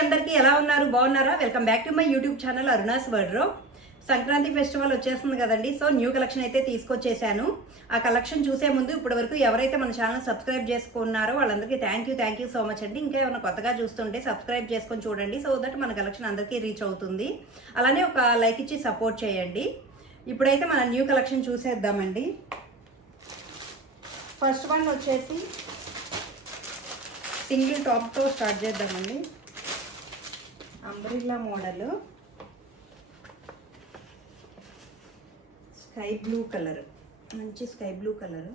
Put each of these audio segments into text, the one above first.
అందరికీ ఎలా ఉన్నారు? బాగున్నారా? Welcome back to my YouTube channel Aruna's wardrobe. Sankranti festival వచ్చేస్తుంది కదండి. సో న్యూ కలెక్షన్ అయితే తీసుకొచ్చేసాను. ఆ కలెక్షన్ చూసే ముందు ఇప్పటి వరకు ఎవరైతే మన ఛానల్ సబ్స్క్రైబ్ చేసుకున్నారో వాళ్ళందరికీ థ్యాంక్ యూ సో మచ్ అండి. ఇంకా ఏమైనా కొత్తగా చూస్తుంటే సబ్స్క్రైబ్ చేసుకొని చూడండి, సో దట్ మన కలెక్షన్ అందరికీ రీచ్ అవుతుంది. అలానే ఒక లైక్ ఇచ్చి సపోర్ట్ చేయండి. ఇప్పుడైతే మన న్యూ కలెక్షన్ చూసేద్దామండి. ఫస్ట్ వన్ వచ్చేసి సింగిల్ టాప్తో స్టార్ట్ చేద్దామండి. Umbrella model, sky blue colour, మంచి స్కై బ్లూ కలర్.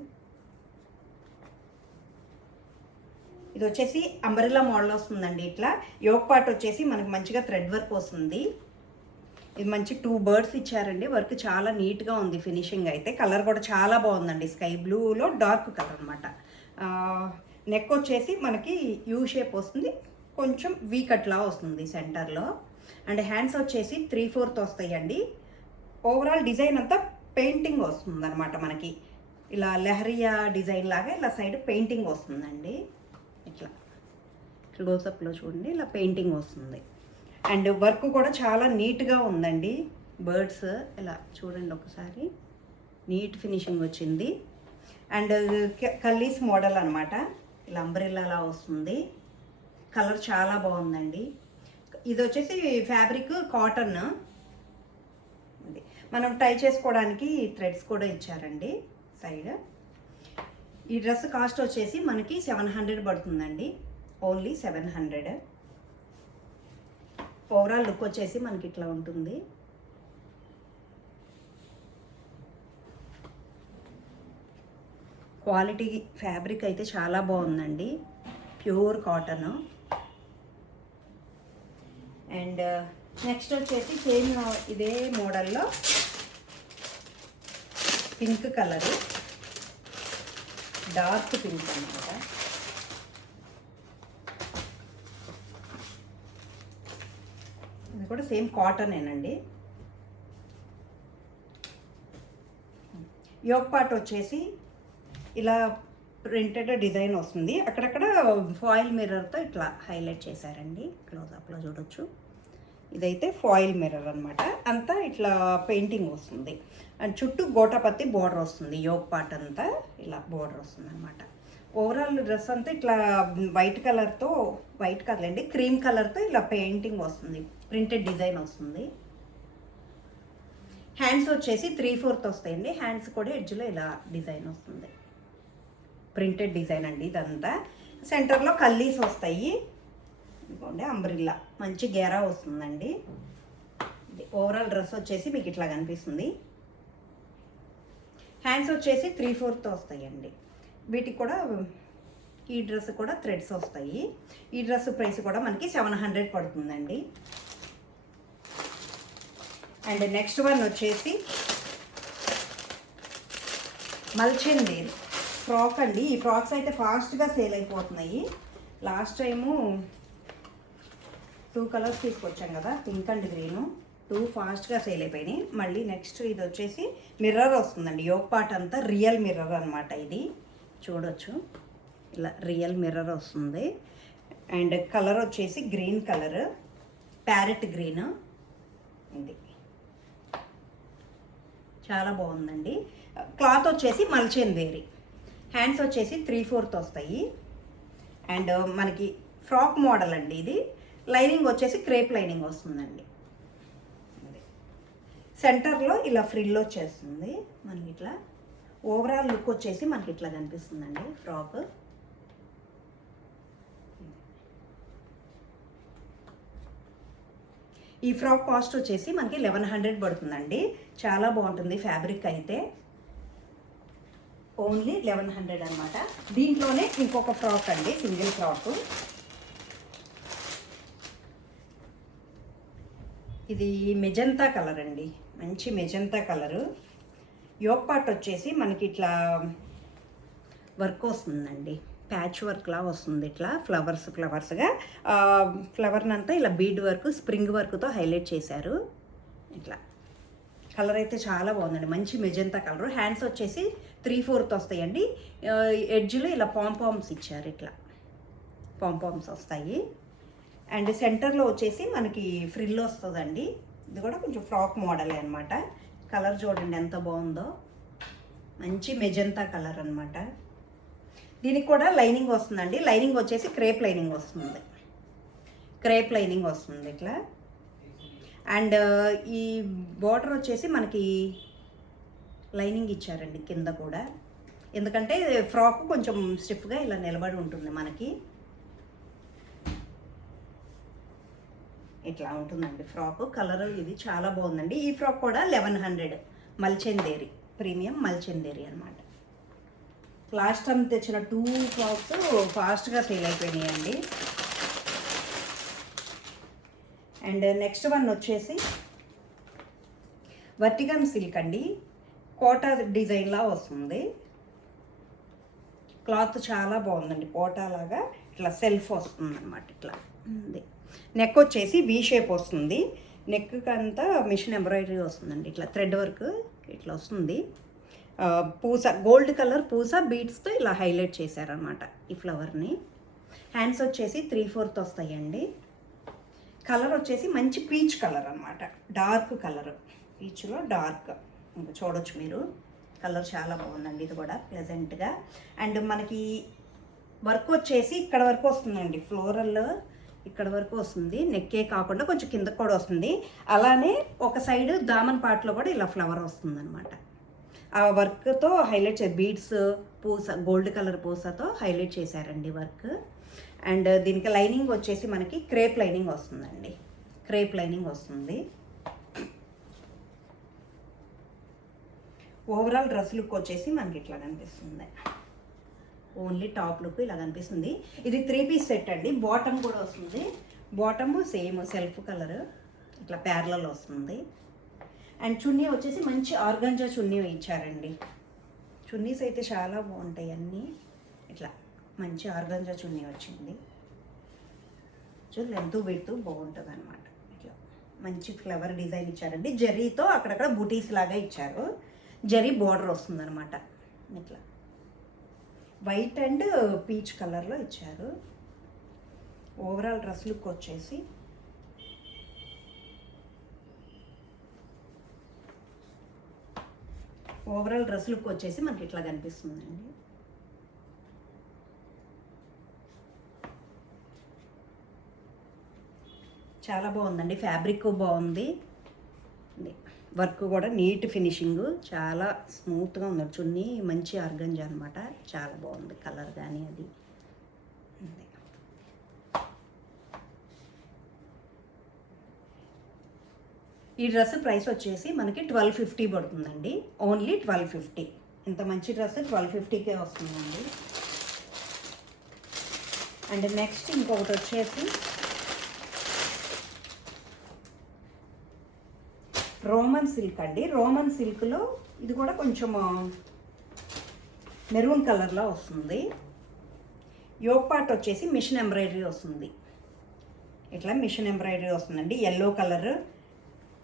ఇది వచ్చేసి అంబ్రిల్లా మోడల్ వస్తుందండి. ఇట్లా యోక్ పార్ట్ వచ్చేసి మనకి మంచిగా థ్రెడ్ వర్క్ వస్తుంది. ఇది మంచి 2 బర్డ్స్ ఇచ్చారండి. వర్క్ చాలా నీట్గా ఉంది. ఫినిషింగ్ అయితే కలర్ కూడా చాలా బాగుందండి. స్కై బ్లూలో డార్క్ కలర్ అనమాట. నెక్ వచ్చేసి మనకి యూ షేప్ వస్తుంది, కొంచెం వీ కట్లా వస్తుంది సెంటర్లో. అండ్ హ్యాండ్స్ వచ్చేసి 3/4 వస్తాయండి. ఓవరాల్ డిజైన్ అంతా పెయింటింగ్ వస్తుంది అనమాట. మనకి ఇలా లెహరియా డిజైన్ లాగా ఇలా సైడ్ పెయింటింగ్ వస్తుందండి. ఇట్లా క్లోజప్లో చూడండి, ఇలా పెయింటింగ్ వస్తుంది. అండ్ వర్క్ కూడా చాలా నీట్గా ఉందండి. బర్డ్స్ ఇలా చూడండి ఒకసారి, నీట్ ఫినిషింగ్ వచ్చింది. అండ్ కల్లీస్ మోడల్ అనమాట. ఇలా అంబ్రెల్లాలా వస్తుంది. కలర్ చాలా బాగుందండి. ఇది వచ్చేసి ఫ్యాబ్రిక్ కాటన్. మనం టై చేసుకోవడానికి థ్రెడ్స్ కూడా ఇచ్చారండి సైడ్. ఈ డ్రెస్ కాస్ట్ వచ్చేసి మనకి 700 పడుతుందండి. ఓన్లీ 700. ఓవరాల్ లుక్ వచ్చేసి మనకి ఇట్లా ఉంటుంది. క్వాలిటీ ఫ్యాబ్రిక్ అయితే చాలా బాగుందండి. Pure cotton. అండ్ నెక్స్ట్ వచ్చేసి సేమ్ ఇదే మోడల్లో పింక్ కలరు, డార్క్ పింక్ అన్నమాట. ఇది కూడా సేమ్ కాటనేనండి. యోక్ పార్ట్ వచ్చేసి ఇలా ప్రింటెడ్ డిజైన్ వస్తుంది. అక్కడక్కడ ఫాయిల్ మిర్రర్తో ఇట్లా హైలైట్ చేశారండి. క్లోజప్లో చూడొచ్చు. ఇదైతే ఫాయిల్ మిర్రర్ అనమాట. అంతా ఇట్లా పెయింటింగ్ వస్తుంది. అండ్ చుట్టూ గోటాపత్తి బోర్డర్ వస్తుంది. యోక్ పార్ట్ అంతా ఇలా బోర్డర్ వస్తుంది అనమాట. ఓవరాల్ డ్రెస్ అంతా ఇట్లా వైట్ కలర్ అండి, క్రీమ్ కలర్తో ఇలా పెయింటింగ్ వస్తుంది. ప్రింటెడ్ డిజైన్ వస్తుంది. హ్యాండ్స్ వచ్చేసి 3/4 వస్తాయండి. హ్యాండ్స్ కూడా ఎడ్జ్లో ఇలా డిజైన్ వస్తుంది. ప్రింటెడ్ డిజైన్ అండి ఇదంతా. సెంటర్లో కల్లీస్ వస్తాయి. ఇదిగోండి అంబ్రిల్లా మంచి గేరా వస్తుందండి. ఓవరాల్ డ్రెస్ వచ్చేసి మీకు ఇట్లా కనిపిస్తుంది. హ్యాండ్స్ వచ్చేసి 3/4 వస్తాయండి. వీటికి కూడా ఈ డ్రెస్ కూడా థ్రెడ్స్ వస్తాయి. ఈ డ్రెస్ ప్రైస్ కూడా మనకి 700 పడుతుందండి. అండ్ నెక్స్ట్ వన్ వచ్చేసి మల్చెంది ఫ్రాక్ అండి. ఈ ఫ్రాక్స్ అయితే ఫాస్ట్గా సేల్ అయిపోతున్నాయి. లాస్ట్ టైము 2 కలర్స్ తీసుకొచ్చాం కదా, పింక్ అండ్ గ్రీను. 2 ఫాస్ట్గా సేల్ అయిపోయినాయి. మళ్ళీ నెక్స్ట్ ఇది వచ్చేసి మిర్రర్ వస్తుందండి. యోక్ పార్ట్ అంతా రియల్ మిర్రర్ అనమాట. ఇది చూడొచ్చు, ఇలా రియల్ మిర్రర్ వస్తుంది. అండ్ కలర్ వచ్చేసి గ్రీన్ కలర్, ప్యారెట్ గ్రీన్. ఇది చాలా బాగుందండి. క్లాత్ వచ్చేసి మల్చెందేరి. హ్యాండ్స్ వచ్చేసి 3/4 వస్తాయి. అండ్ మనకి ఫ్రాక్ మోడల్ అండి ఇది. లైనింగ్ వచ్చేసి క్రేప్ లైనింగ్ వస్తుందండి. సెంటర్లో ఇలా ఫ్రిల్ వచ్చేస్తుంది మనకి. ఇట్లా ఓవరాల్ లుక్ వచ్చేసి మనకి ఇట్లా కనిపిస్తుందండి ఫ్రాక్. ఈ ఫ్రాక్ కాస్ట్ వచ్చేసి మనకి 1100 పడుతుందండి. చాలా బాగుంటుంది ఫ్యాబ్రిక్ అయితే. ఓన్లీ 1100 అనమాట. దీంట్లోనే ఇంకొక ఫ్రాక్ అండి, సింగిల్ ఫ్రాక్. ఇది మెజంతా కలర్ అండి, మంచి మెజంతా కలరు. యోక్ పార్ట్ వచ్చేసి మనకి ఇట్లా వర్క్ వస్తుందండి. ప్యాచ్ వర్క్లా వస్తుంది. ఇట్లా ఫ్లవర్స్గా ఫ్లవర్నంతా ఇలా బీడ్ వర్క్, స్ప్రింగ్ వర్క్తో హైలైట్ చేశారు. ఇట్లా కలర్ అయితే చాలా బాగుందండి, మంచి మెజంతా కలర్. హ్యాండ్స్ వచ్చేసి 3/4 వస్తాయండి. ఎడ్జ్లో ఇలా పాంపామ్స్ ఇచ్చారు. ఇట్లా పాంపామ్స్ వస్తాయి. అండ్ సెంటర్లో వచ్చేసి మనకి ఫ్రిల్ వస్తుందండి. ఇది కూడా కొంచెం ఫ్రాక్ మోడలే అనమాట. కలర్ చూడండి ఎంత బాగుందో, మంచి మెజంతా కలర్ అనమాట. దీనికి కూడా లైనింగ్ వస్తుందండి. లైనింగ్ వచ్చేసి క్రేప్ లైనింగ్ వస్తుంది, క్రేప్ లైనింగ్ వస్తుంది ఇట్లా. అండ్ ఈ బార్డర్ వచ్చేసి మనకి లైనింగ్ ఇచ్చారండి కింద కూడా, ఎందుకంటే ఫ్రాక్ కొంచెం స్టిఫ్గా ఇలా నిలబడి ఉంటుంది మనకి. ఇట్లా ఉంటుందండి ఫ్రాక్. కలర్ ఇది చాలా బాగుందండి. ఈ ఫ్రాక్ కూడా 1100 మల్చెందేరి, ప్రీమియం మల్చెందేరి అనమాట. లాస్ట్ టైం తెచ్చిన 2 ఫ్రాక్స్ ఫాస్ట్గా సేల్ అయిపోయినాయండి. అండ్ నెక్స్ట్ వన్ వచ్చేసి వర్టికన్ సిల్క్ అండి. కోటా డిజైన్లా వస్తుంది. క్లాత్ చాలా బాగుందండి, కోటా లాగా ఇట్లా సెల్ఫ్ వస్తుంది అనమాట. ఇట్లా ఉంది. నెక్ వచ్చేసి వీ షేప్ వస్తుంది. నెక్ అంతా మిషన్ ఎంబ్రాయిడరీ వస్తుందండి. ఇట్లా థ్రెడ్ వర్క్ ఇట్లా వస్తుంది. పూస, గోల్డ్ కలర్ పూస బీడ్స్తో ఇలా హైలైట్ చేశారనమాట ఈ ఫ్లవర్ని. హ్యాండ్స్ వచ్చేసి 3/4 వస్తాయండి. కలర్ వచ్చేసి మంచి పీచ్ కలర్ అనమాట, డార్క్ కలర్, పీచ్లో డార్క్. ఇంకా చూడొచ్చు మీరు, కలర్ చాలా బాగుందండి. ఇది కూడా ప్లెజెంట్గా. అండ్ మనకి వర్క్ వచ్చేసి ఇక్కడ వరకు వస్తుందండి, ఫ్లోరల్ ఇక్కడ వరకు వస్తుంది. నెక్కే కాకుండా కొంచెం కిందకు కూడా వస్తుంది. అలానే ఒక సైడ్ దామన్ పార్ట్లో కూడా ఇలా ఫ్లవర్ వస్తుంది అనమాట. ఆ వర్క్తో హైలైట్ బీడ్స్, పూస, గోల్డ్ కలర్ పూసతో హైలైట్ చేశారండి వర్క్. అండ్ దీనికి లైనింగ్ వచ్చేసి మనకి క్రేప్ లైనింగ్ వస్తుందండి, క్రేప్ లైనింగ్ వస్తుంది. ఓవరాల్ డ్రెస్ లుక్ వచ్చేసి మనకి ఇట్లా కనిపిస్తుంది. ఓన్లీ టాప్ లుక్ ఇలా కనిపిస్తుంది. ఇది 3 పీస్ సెట్ అండి. బాటమ్ కూడా వస్తుంది. బాటమ్ సేమ్ సెల్ఫ్ కలర్ ఇట్లా ప్యారలల్ వస్తుంది. అండ్ చున్నీ వచ్చేసి మంచి ఆర్గంజా చున్నీ ఇచ్చారండి. చున్నీస్ అయితే చాలా బాగుంటాయి అన్నీ. ఇట్లా మంచి ఆర్గంజా చున్నీ వచ్చింది. లెంత్ విడ్త్ బాగుంటుంది అనమాట. ఇట్లా మంచి ఫ్లవర్ డిజైన్ ఇచ్చారండి. జరీతో అక్కడక్కడ బూటీస్ లాగా ఇచ్చారు. జరీ బార్డర్ వస్తుంది అనమాట. ఇట్లా వైట్ అండ్ పీచ్ కలర్లో ఇచ్చారు. ఓవరాల్ డ్రెస్ లుక్ వచ్చేసి మనకి ఇట్లా కనిపిస్తుందండి. చాలా బాగుందండి. ఫ్యాబ్రిక్ బాగుంది, వర్క్ కూడా నీట్ ఫినిషింగ్, చాలా స్మూత్గా ఉంది. చున్నీ మంచి ఆర్గంజా అనమాట. చాలా బాగుంది కలర్ కానీ అది. ఈ డ్రెస్ ప్రైస్ వచ్చేసి మనకి 1250 పడుతుందండి. ఓన్లీ 1250. ఇంత మంచి డ్రెస్ 1250కే వస్తుందండి. అండ్ నెక్స్ట్ ఇంకొకటి వచ్చేసి రోమన్ సిల్క్ అండి. రోమన్ సిల్క్లో ఇది కూడా కొంచెం మెరూన్ కలర్లో వస్తుంది. యోక్ పార్ట్ వచ్చేసి మిషన్ ఎంబ్రాయిడరీ వస్తుంది. ఇట్లా మిషన్ ఎంబ్రాయిడరీ వస్తుందండి. ఎల్లో కలర్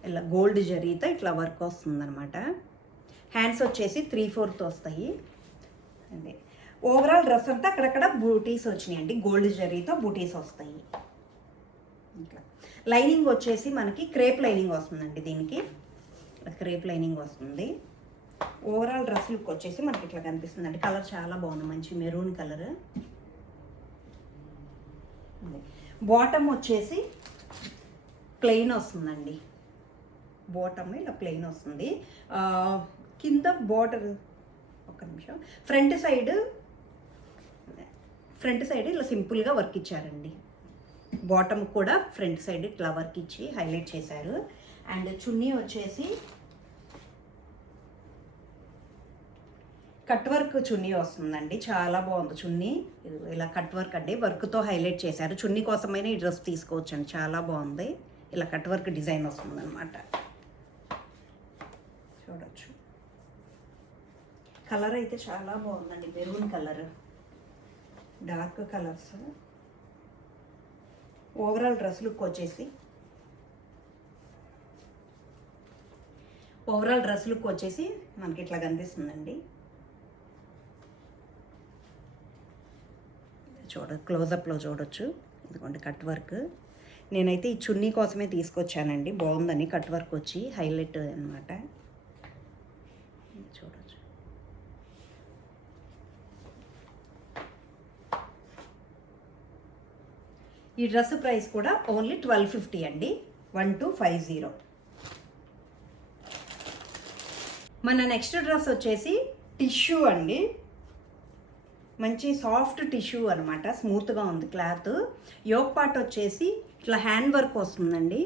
ఇలా గోల్డ్ జరీతో ఇట్లా వర్క్ వస్తుంది అనమాట. హ్యాండ్స్ వచ్చేసి 3/4 వస్తాయి. అదే ఓవరాల్ డ్రెస్ అంతా అక్కడక్కడ బూటీస్ వచ్చినాయండి. గోల్డ్ జరీతో బూటీస్ వస్తాయి. ఇట్లా లైనింగ్ వచ్చేసి మనకి క్రేప్ లైనింగ్ వస్తుందండి. దీనికి క్రేప్ లైనింగ్ వస్తుంది. ఓవరాల్ డ్రెస్ లుక్ వచ్చేసి మనకి ఇట్లా కనిపిస్తుందండి. కలర్ చాలా బాగుంది, మంచి మెరూన్ కలర్. బాటమ్ వచ్చేసి ప్లెయిన్ వస్తుందండి. బాటమ్ ఇలా ప్లెయిన్ వస్తుంది. కింద బార్డర్ ఒక నిమిషం, ఫ్రంట్ సైడ్ ఇలా సింపుల్గా వర్క్ ఇచ్చారండి. బాటమ్ కూడా ఫ్రంట్ సైడ్ ఇట్లా వర్క్ ఇచ్చి హైలైట్ చేశారు. అండ్ చున్నీ వచ్చేసి కట్ వర్క్ చున్నీ వస్తుందండి. చాలా బాగుంది చున్నీ. ఇలా కట్ వర్క్ అండి, వర్క్తో హైలైట్ చేశారు. చున్నీ కోసమైనా ఈ డ్రెస్ తీసుకోవచ్చండి, చాలా బాగుంది. ఇలా కట్ వర్క్ డిజైన్ వస్తుంది అనమాట. చూడొచ్చు. కలర్ అయితే చాలా బాగుందండి, maroon colour, dark colours. Overall dress look వచ్చేసి మనకి ఇట్లా కనిపిస్తుందండి. క్లోజప్లో చూడొచ్చు. ఇదిగోండి కట్ వర్క్. నేనైతే ఈ చున్నీ కోసమే తీసుకొచ్చానండి, బాగుందని కట్ వర్క్ వచ్చి హైలైట్ అనమాట. చూడొచ్చు. ఈ డ్రెస్ ప్రైస్ కూడా ఓన్లీ 1250 అండి, 1250. మన నెక్స్ట్ డ్రెస్ వచ్చేసి టిష్యూ అండి, మంచి సాఫ్ట్ టిష్యూ అనమాట, స్మూత్గా ఉంది క్లాత్. యోక్ పార్ట్ వచ్చేసి ఇట్లా హ్యాండ్ వర్క్ వస్తుందండి,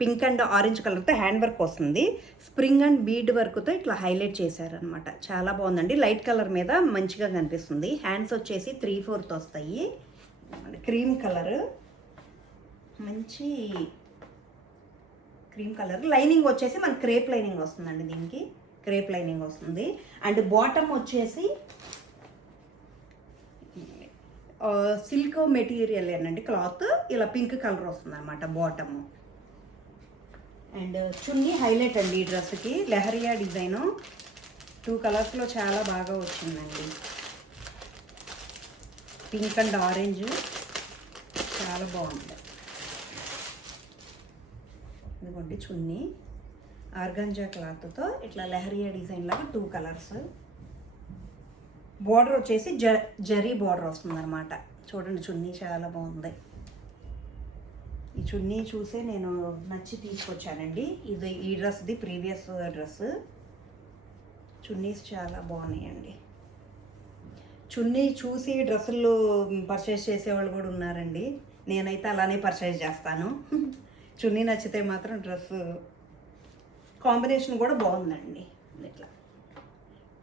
పింక్ అండ్ ఆరెంజ్ కలర్తో హ్యాండ్ వర్క్ వస్తుంది, స్ప్రింగ్ అండ్ బీడ్ వర్క్తో ఇట్లా హైలైట్ చేశారనమాట. చాలా బాగుందండి, లైట్ కలర్ మీద మంచిగా కనిపిస్తుంది. హ్యాండ్స్ వచ్చేసి 3/4 వస్తాయి, క్రీమ్ కలర్, మంచి క్రీమ్ కలర్. లైనింగ్ వచ్చేసి మనకి క్రేప్ లైనింగ్ వస్తుందండి, దీనికి క్రేప్ లైనింగ్ వస్తుంది. అండ్ బాటమ్ వచ్చేసి సిల్క్ మెటీరియల్ ఏనండి, క్లాత్ ఇలా పింక్ కలర్ వస్తుంది అనమాట బాటమ్. అండ్ చున్నీ హైలైట్ అండి ఈ డ్రెస్కి, లెహరియా డిజైను 2 కలర్స్లో చాలా బాగా వచ్చిందండి, పింక్ అండ్ ఆరెంజ్, చాలా బాగుంది. ఇదిగోండి చున్నీ ఆర్గంజా క్లాత్తో ఇట్లా లెహరియా డిజైన్ లాగా 2 కలర్స్. బార్డర్ వచ్చేసి జరీ బార్డర్ వస్తుంది అనమాట. చూడండి చున్నీ చాలా బాగుంది. ఈ చున్నీ చూసే నేను నచ్చి తీసుకొచ్చానండి. ఇది ఈ డ్రెస్ది ప్రీవియస్ డ్రెస్. చున్నీస్ చాలా బాగున్నాయండి. చున్నీ చూసి డ్రెస్సులు పర్చేస్ చేసేవాళ్ళు కూడా ఉన్నారండి. నేనైతే అలానే పర్చేస్ చేస్తాను. చున్నీ నచ్చితే మాత్రం డ్రెస్ కాంబినేషన్ కూడా బాగుందండి. ఇట్లా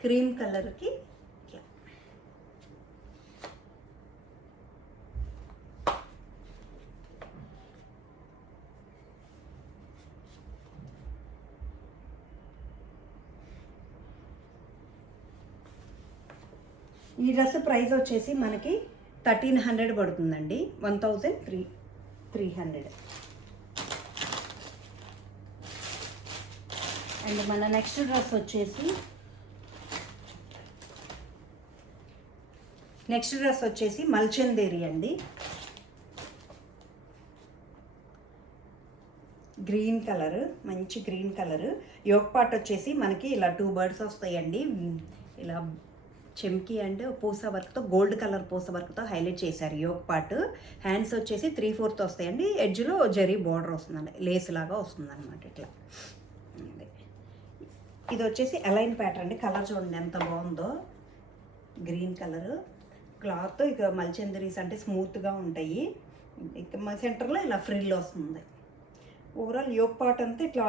క్రీమ్ కలర్కి ఇట్లా. ఈ డ్రెస్ ప్రైస్ వచ్చేసి మనకి 1300 పడుతుందండి, 1300. అండ్ మన నెక్స్ట్ డ్రెస్ వచ్చేసి మల్చందేరి అండి, గ్రీన్ కలర్, మంచి గ్రీన్ కలర్. యోక్ పార్ట్ వచ్చేసి మనకి ఇలా 2 బర్డ్స్ వస్తాయండి, ఇలా చెమ్కి అండ్ పూస వర్క్తో, గోల్డ్ కలర్ పూస వర్క్తో హైలైట్ చేశారు యోక్ పార్ట్. హ్యాండ్స్ వచ్చేసి 3/4 వస్తాయండి, ఎడ్జ్లో జరీ బార్డర్ వస్తుందండి, లేస్ లాగా వస్తుంది అనమాట ఇట్లా. ఇది వచ్చేసి అలైన్ ప్యాటర్న్ అండి, కలర్ చూడండి ఎంత బాగుందో, గ్రీన్ కలర్ క్లాత్. ఇక మల్చందరీస్ అంటే స్మూత్గా ఉంటాయి. ఇక మా సెంటర్లో ఇలా ఫ్రిల్ వస్తుంది. ఓవరాల్ యోక్ పార్ట్ అంతా ఇట్లా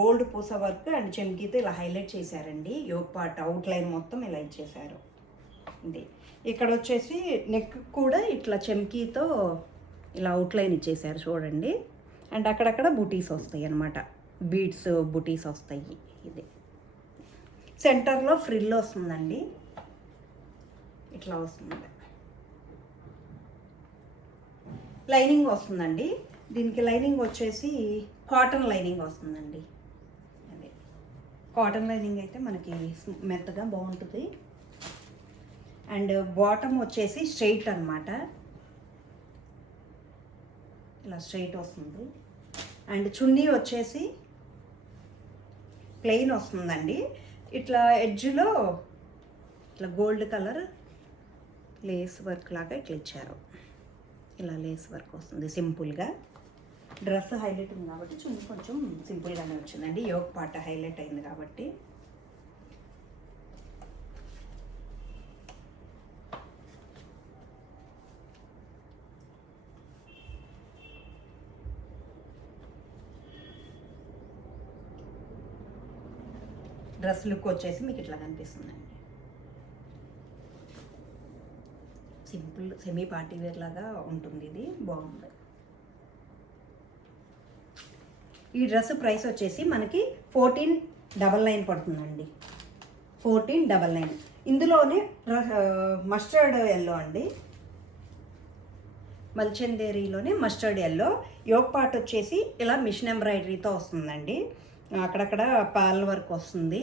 గోల్డ్ పూస వర్క్ అండ్ చెమ్కీతో ఇలా హైలైట్ చేశారండి. యోక్ పార్ట్ అవుట్లైన్ మొత్తం ఇలా ఇచ్చేసారు. ఇది ఇక్కడ వచ్చేసి నెక్ కూడా ఇట్లా చెమ్కీతో ఇలా అవుట్లైన్ ఇచ్చేసారు చూడండి. అండ్ అక్కడక్కడ బుటీస్ వస్తాయి అన్నమాట, బీడ్స్ బుటీస్ వస్తాయి. ఇది సెంటర్లో ఫ్రిల్ వస్తుందండి, ఇట్లా వస్తుంది. లైనింగ్ వస్తుందండి, దీనికి లైనింగ్ వచ్చేసి కాటన్ లైనింగ్ వస్తుందండి. అదే కాటన్ లైనింగ్ అయితే మనకి మెత్తగా బాగుంటుంది. అండ్ బాటమ్ వచ్చేసి స్ట్రైట్ అనమాట, ఇలా స్ట్రైట్ వస్తుంది. అండ్ చున్నీ వచ్చేసి ప్లెయిన్ వస్తుందండి, ఇట్లా ఎడ్జ్లో ఇట్లా గోల్డ్ కలర్ లేస్ వర్క్ లాగా ఇట్లా ఇచ్చారు. ఇలా లేస్ వర్క్ వస్తుంది సింపుల్గా. డ్రెస్ హైలైట్ ఉంది కాబట్టి చున్నీ కొంచెం సింపుల్గానే వచ్చిందండి, యోక్ పార్ట్ హైలైట్ అయింది కాబట్టి. డ్రెస్ లుక్ వచ్చేసి మీకు ఇట్లా కనిపిస్తుందండి, సింపుల్ సెమీ పార్టీ వేర్ లాగా ఉంటుంది. ఇది బాగుంది. ఈ డ్రెస్ ప్రైస్ వచ్చేసి మనకి 1499 పడుతుందండి, 1499. ఇందులోనే మస్టర్డ్ ఎల్లో అండి, మల్చందేరిలోనే మస్టర్డ్ ఎల్లో. యోక్ పార్ట్ వచ్చేసి ఇలా మిషన్ ఎంబ్రాయిడరీతో వస్తుందండి, అక్కడక్కడ పాల్ వర్క్ వస్తుంది,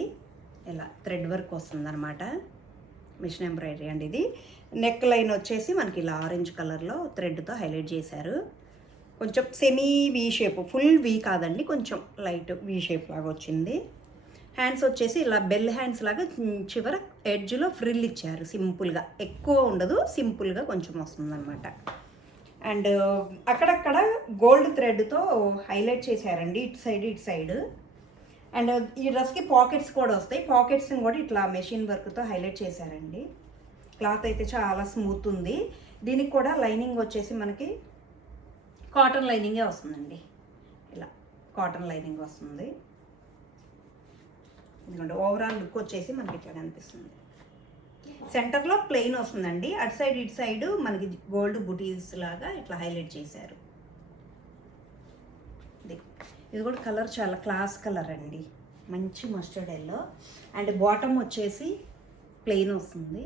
ఇలా థ్రెడ్ వర్క్ వస్తుంది అనమాట, మిషన్ ఎంబ్రాయిడరీ అండి ఇది. నెక్ లైన్ వచ్చేసి మనకి ఇలా ఆరెంజ్ కలర్లో థ్రెడ్తో హైలైట్ చేశారు. కొంచెం semi V shape, full we కాదండి, కొంచెం లైట్ వీ షేప్ లాగా వచ్చింది. హ్యాండ్స్ వచ్చేసి ఇలా బెల్ హ్యాండ్స్ లాగా చివర ఎడ్జ్లో ఫ్రిల్ ఇచ్చారు సింపుల్గా, ఎక్కువ ఉండదు, సింపుల్గా కొంచెం వస్తుందన్నమాట. అండ్ అక్కడక్కడ గోల్డ్ థ్రెడ్తో హైలైట్ చేశారండి ఇటు సైడ్. అండ్ ఈ డ్రెస్కి పాకెట్స్ కూడా వస్తాయి, పాకెట్స్ని కూడా ఇట్లా మెషిన్ వర్క్తో హైలైట్ చేశారండి. క్లాత్ అయితే చాలా స్మూత్ ఉంది. దీనికి కూడా లైనింగ్ వచ్చేసి మనకి కాటన్ లైనింగే వస్తుందండి, ఇలా కాటన్ లైనింగ్ వస్తుంది. ఎందుకంటే ఓవరాల్ లుక్ వచ్చేసి మనకి ఇట్లా కనిపిస్తుంది. సెంటర్లో ప్లెయిన్ వస్తుందండి, అటు సైడ్ ఇటు సైడ్ మనకి గోల్డ్ బుటీస్ లాగా ఇట్లా హైలైట్ చేశారు. ఇది కూడా కలర్ చాలా క్లాస్ కలర్ అండి, మంచి మస్టర్డ్ ఎల్లో. అండ్ బాటమ్ వచ్చేసి ప్లెయిన్ వస్తుంది.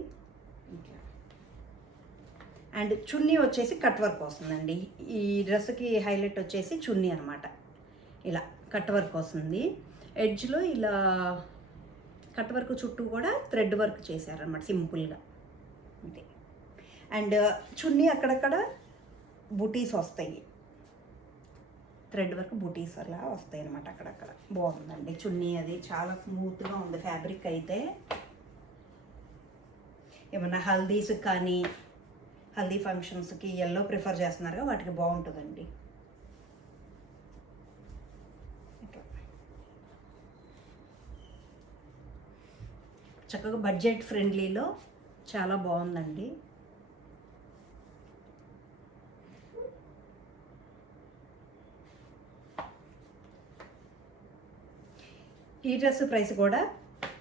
అండ్ చున్నీ వచ్చేసి కట్ వర్క్ వస్తుందండి. ఈ డ్రెస్కి హైలైట్ వచ్చేసి చున్నీ అనమాట, ఇలా కట్ వర్క్ వస్తుంది. ఎడ్జ్లో ఇలా కట్ వర్క్ చుట్టూ కూడా థ్రెడ్ వర్క్ చేశారనమాట సింపుల్గా అంతే. అండ్ చున్నీ అక్కడక్కడ బుటీస్ వస్తాయి, థ్రెడ్ వర్క్ బుటీస్ అలా వస్తాయి అనమాట అక్కడక్కడ. బాగుందండి చున్నీ, అది చాలా స్మూత్గా ఉంది ఫ్యాబ్రిక్ అయితే. ఏమన్నా హల్దీస్ కానీ హల్దీ ఫంక్షన్స్కి ఎల్లో ప్రిఫర్ చేస్తున్నారుగా, వాటికి బాగుంటుందండి. చక్కగా బడ్జెట్ ఫ్రెండ్లీలో చాలా బాగుందండి. ఈ డ్రెస్ ప్రైస్ కూడా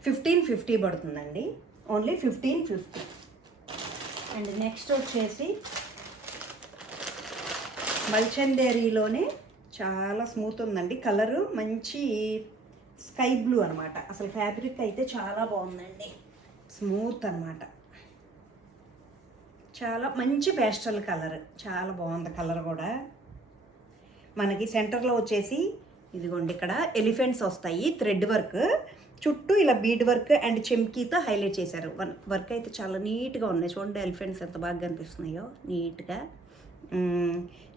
1550 పడుతుందండి, ఓన్లీ 1550. అండ్ నెక్స్ట్ వచ్చేసి మల్చందేరీలోనే చాలా స్మూత్ ఉందండి, కలరు మంచి స్కై బ్లూ అనమాట. అసలు ఫ్యాబ్రిక్ అయితే చాలా బాగుందండి, స్మూత్ అనమాట, చాలా మంచి పేస్టల్ కలర్, చాలా బాగుంది కలర్ కూడా. మనకి సెంటర్లో వచ్చేసి ఇదిగోండి ఇక్కడ ఎలిఫెంట్స్ వస్తాయి, థ్రెడ్ వర్క్ చుట్టూ ఇలా బీడ్ వర్క్ అండ్ చెమ్కీతో హైలైట్ చేశారు. వర్క్ అయితే చాలా నీట్గా ఉన్నాయి, చూడండి ఎలిఫెంట్స్ ఎంత బాగా కనిపిస్తున్నాయో నీట్గా.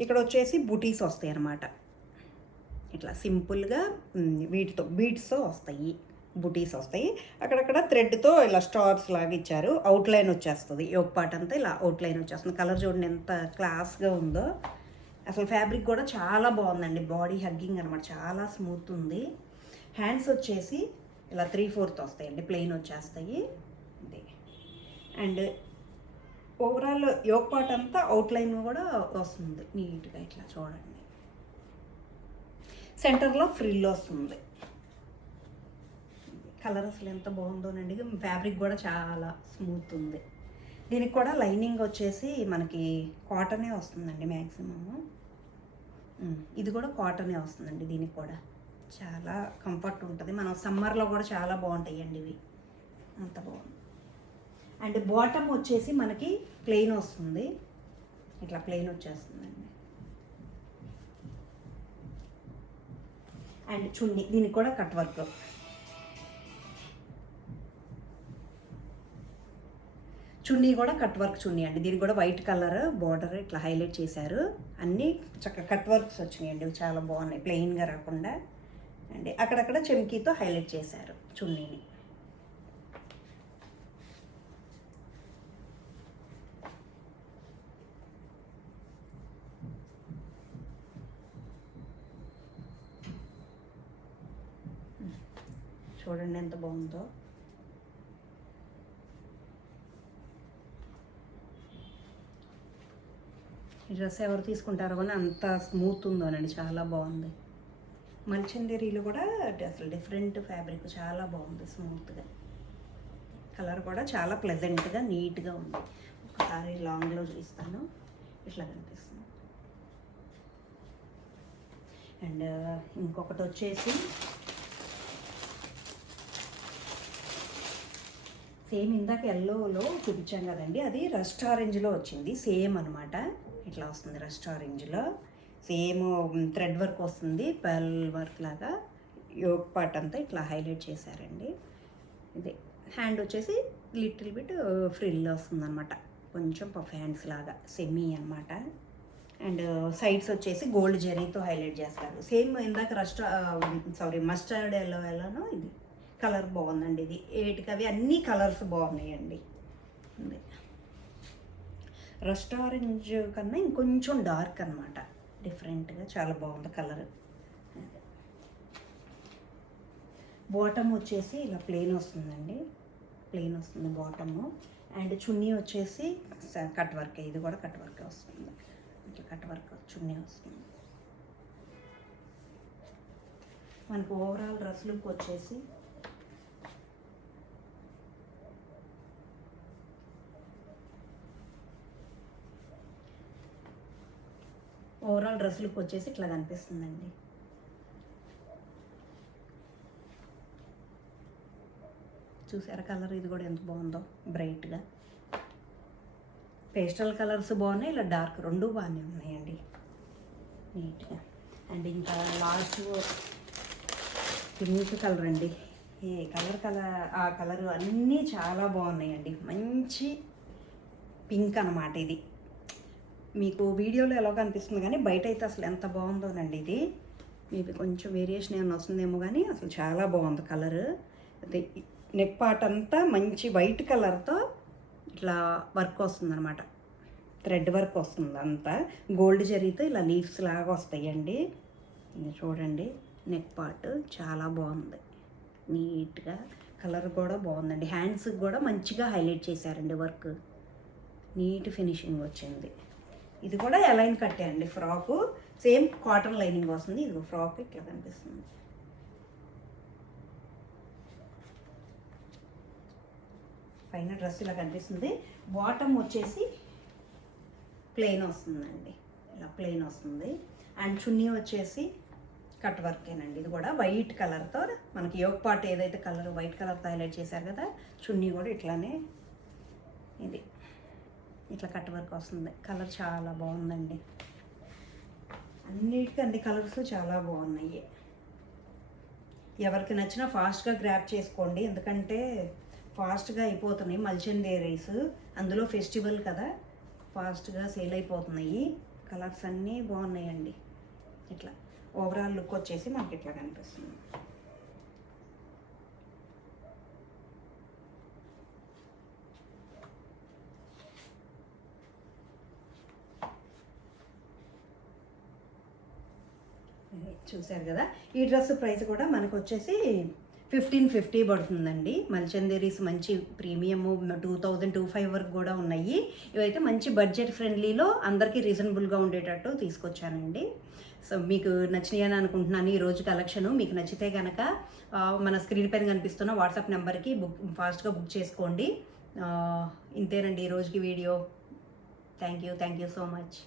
ఇక్కడ వచ్చేసి బుటీస్ వస్తాయి అన్నమాట, ఇట్లా సింపుల్గా వీటితో బీడ్స్తో వస్తాయి, బుటీస్ వస్తాయి. అక్కడక్కడ థ్రెడ్తో ఇలా స్టార్స్ లాగా ఇచ్చారు, అవుట్లైన్ వచ్చేస్తుంది, యోక్ పార్ట్ అంతా ఇలా అవుట్లైన్ వచ్చేస్తుంది. కలర్ చూడండి ఎంత క్లాస్గా ఉందో. అసలు ఫ్యాబ్రిక్ కూడా చాలా బాగుందండి, బాడీ హగ్గింగ్ అనమాట, చాలా స్మూత్ ఉంది. హ్యాండ్స్ వచ్చేసి ఇలా 3/4 వస్తాయండి, ప్లెయిన్ వచ్చేస్తాయి అంతే. అండ్ ఓవరాల్ యోక్ పార్ట్ అంతా అవుట్లైన్ కూడా వస్తుంది నీట్గా, ఇట్లా చూడండి. సెంటర్లో ఫ్రిల్ వస్తుంది. కలర్ అసలు ఎంత బాగుందోనండి, ఫ్యాబ్రిక్ కూడా చాలా స్మూత్ ఉంది. దీనికి కూడా లైనింగ్ వచ్చేసి మనకి కాటనే వస్తుందండి మ్యాక్సిమము. ఇది కూడా కాటనే వస్తుందండి, దీనికి కూడా చాలా కంఫర్ట్ ఉంటుంది. మనం సమ్మర్లో కూడా చాలా బాగుంటాయండి ఇవి, అంత బాగుంది. అండ్ బాటమ్ వచ్చేసి మనకి ప్లెయిన్ వస్తుంది, ఇట్లా ప్లెయిన్ వచ్చేస్తుందండి. అండ్ చున్నీ దీనికి కూడా కట్ వర్క్, చున్నీ కూడా కట్ వర్క్ చున్నీ అండి. దీనికి కూడా వైట్ కలర్ బార్డర్ ఇట్లా హైలైట్ చేశారు, అన్నీ చక్కగా కట్ వర్క్స్ వచ్చినాయండి, చాలా బాగున్నాయి, ప్లెయిన్గా రాకుండా. అండి అక్కడక్కడ చెమ్కీతో హైలైట్ చేశారు చున్నీని. చూడండి ఎంత బాగుందో. ఈ డ్రెస్ ఎవరు తీసుకుంటారో కానీ అంత స్మూత్ ఉందోనండి, చాలా బాగుంది. మల్చందేరీలో కూడా అసలు డిఫరెంట్ ఫ్యాబ్రిక్, చాలా బాగుంది స్మూత్గా. కలర్ కూడా చాలా ప్లెజెంట్గా నీట్గా ఉంది. ఒకసారి లాంగ్లో చూస్తాను, ఇట్లా కనిపిస్తుంది. అండ్ ఇంకొకటి వచ్చేసి సేమ్ ఇందాక ఎల్లోలో చూపించాం కదండి, అది రస్ట్ ఆరెంజ్లో వచ్చింది, సేమ్ అనమాట. ఇట్లా వస్తుంది రస్ట్ ఆరెంజ్లో, సేమ్ థ్రెడ్ వర్క్ వస్తుంది, పర్ల్ వర్క్ లాగా. యోక్ పార్ట్ అంతా ఇట్లా హైలైట్ చేశారండి. ఇది హ్యాండ్ వచ్చేసి లిటిల్ బిట్ ఫ్రిల్ వస్తుంది అనమాట, కొంచెం పఫ్ హ్యాండ్స్ లాగా సెమీ అనమాట. అండ్ సైడ్స్ వచ్చేసి గోల్డ్ జెరీతో హైలైట్ చేస్తారు. సేమ్ ఇందాక మస్టర్డ్ ఎల్లోనో ఇది కలర్ బాగుందండి. ఇది ఏటికవి అన్ని కలర్స్ బాగున్నాయండి. రస్ట్ ఆరెంజ్ కన్నా ఇంకొంచెం డార్క్ అనమాట, డిఫరెంట్గా చాలా బాగుంది కలర్. బాటమ్ వచ్చేసి ఇలా ప్లెయిన్ వస్తుందండి, ప్లెయిన్ వస్తుంది బాటము. అండ్ చున్నీ వచ్చేసి కట్ వర్క్, ఇది కూడా కట్ వర్క్ వస్తుంది. ఇట్లా కట్ వర్క్ చున్నీ వస్తుంది. మనకు ఓవరాల్ డ్రెస్ లుక్ వచ్చేసి ఇట్లా కనిపిస్తుందండి. చూసారా కలర్, ఇది కూడా ఎంత బాగుందో, బ్రైట్గా. పేస్టల్ కలర్స్ బాగున్నాయి, ఇలా డార్క్ రెండు బాగానే ఉన్నాయండి, నీట్గా. అండ్ ఇంకా లాస్ట్ పింక్ కలర్ అండి. ఏ కలర్ ఆ కలర్ అన్నీ చాలా బాగున్నాయండి. మంచి పింక్ అన్నమాట. ఇది మీకు వీడియోలో ఎలా కనిపిస్తుంది కానీ బయట అయితే అసలు ఎంత బాగుందోనండి. ఇది మీకు కొంచెం వేరియేషన్ ఏమైనా వస్తుందేమో కానీ అసలు చాలా బాగుంది కలర్. అదే నెక్ పార్ట్ అంతా మంచి వైట్ కలర్తో ఇట్లా వర్క్ వస్తుందన్నమాట, థ్రెడ్ వర్క్ వస్తుంది అంతా. గోల్డ్ జరీతో ఇలా లీవ్స్ లాగా వస్తాయండి. ఇది చూడండి, నెక్ పార్ట్ చాలా బాగుంది, నీట్గా. కలర్ కూడా బాగుందండి. హ్యాండ్స్కి కూడా మంచిగా హైలైట్ చేశారండి వర్క్, నీట్ ఫినిషింగ్ వచ్చింది. ఇది కూడా ఎలైన్ కట్టే అండి ఫ్రాకు, సేమ్ కాటన్ లైనింగ్ వస్తుంది. ఇది ఫ్రాక్ ఇట్లా కనిపిస్తుంది. పైన డ్రెస్ ఇలా కనిపిస్తుంది. బాటమ్ వచ్చేసి ప్లెయిన్ వస్తుందండి, ఇలా ప్లెయిన్ వస్తుంది. అండ్ చున్నీ వచ్చేసి కట్ వర్కేనండి. ఇది కూడా వైట్ కలర్తో, మనకి యోగ్ పార్ట్ ఏదైతే కలర్ వైట్ కలర్తో హైలైట్ చేశారు కదా, చున్నీ కూడా ఇట్లానే ఇది ఇట్లా కట్ వర్క్ వస్తుంది. కలర్ చాలా బాగుందండి. అన్నిటికీ అన్ని కలర్స్ చాలా బాగున్నాయి. ఎవరికి నచ్చినా ఫాస్ట్గా గ్రాప్ చేసుకోండి, ఎందుకంటే ఫాస్ట్గా అయిపోతున్నాయి. మల్చందేరీస్ అందులో ఫెస్టివల్ కదా, ఫాస్ట్గా సేల్ అయిపోతున్నాయి. కలర్స్ అన్నీ బాగున్నాయండి. ఇట్లా ఓవరాల్ లుక్ వచ్చేసి మనకి ఇట్లా కనిపిస్తుంది. చూసారు కదా, ఈ డ్రెస్ ప్రైస్ కూడా మనకు వచ్చేసి 1550 పడుతుందండి. మల్చందేరీస్ మంచి ప్రీమియం 2025 వరకు కూడా ఉన్నాయి. ఇవైతే మంచి బడ్జెట్ ఫ్రెండ్లీలో అందరికీ రీజనబుల్గా ఉండేటట్టు తీసుకొచ్చానండి. సో మీకు నచ్చినాయి అని అనుకుంటున్నాను ఈ రోజు కలెక్షను. మీకు నచ్చితే కనుక మన స్క్రీన్ పైన కనిపిస్తున్న వాట్సాప్ నెంబర్కి ఫాస్ట్గా బుక్ చేసుకోండి. ఇంతేనండి ఈ రోజుకి video. Thank you so much.